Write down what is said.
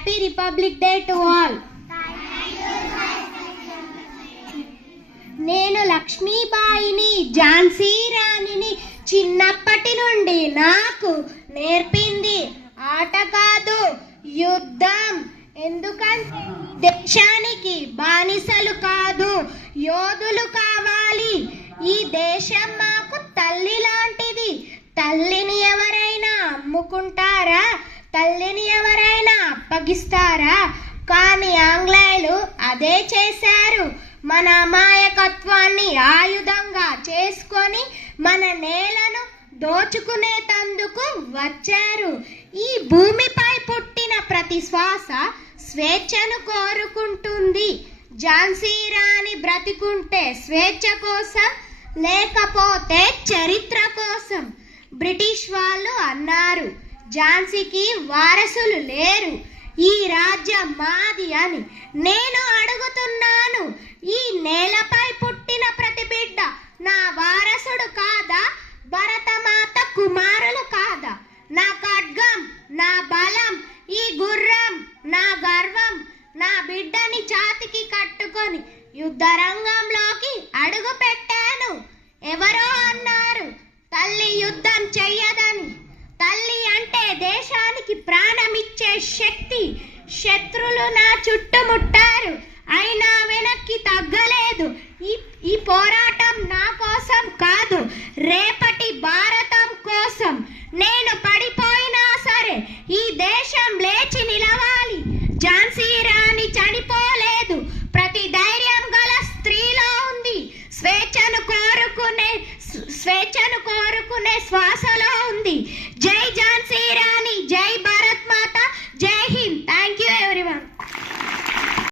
Happy republic day to all. నేను లక్ష్మీబాయిని, ఝాన్సీ రాణిని. చిన్నప్పటి నుండి నాకు నేర్పింది ఆట కాదు యుద్ధం. ఎందుకంటే దేశానికి బానిసలు కాదు, యోధులు కావాలి. ఈ దేశం మాకు తల్లి లాంటిది. తల్లిని ఎవరైనా అమ్ముకుంటారా? తల్లిని ఎవరైనా అప్పగిస్తారా? కానీ ఆంగ్లేయులు అదే చేశారు. మన అమాయకత్వాన్ని ఆయుధంగా చేసుకొని మన నేలను దోచుకునేటందుకు వచ్చారు. ఈ భూమిపై పుట్టిన ప్రతి శ్వాస స్వేచ్ఛను కోరుకుంటుంది. ఝాన్సీ రాణి బ్రతికుంటే స్వేచ్ఛ కోసం, లేకపోతే చరిత్ర కోసం. బ్రిటిష్ వాళ్ళు అన్నారు ఝాన్సీకి వారసులు లేరు, ఈ రాజ్యం మాది అని. నేను అడుగుతున్నాను, ఈ నేలపై పుట్టిన ప్రతి బిడ్డ నా వారసుడు కాదా? భరతమాత కుమారులు కాదా? నా ఖడ్గం, నా బలం, ఈ గుర్రం నా గర్వం. నా బిడ్డని ఛాతికి కట్టుకొని యుద్ధ రంగంలోకి అడుగు పెట్టాను. ఎవరో అన్నారు తల్లి యుద్ధం చెయ్యదని. తల్లి అంటే దేశానికి ప్రాణమిచ్చే శక్తి. శత్రులు నా చుట్టుముట్టారు, అయినా వెనక్కి తగ్గలేదు. ఈ పోరాటం నా కోసం కాదు, రేపటి భారతం కోసం. నేను పడిపోయినా సరే ఈ దేశం లేచి నిలవాలి. ఝాన్సీ రాణి చనిపోలేదు, ప్రతి ధైర్యం గల స్త్రీలో ఉంది. స్వేచ్ఛను కోరుకునే శ్వాస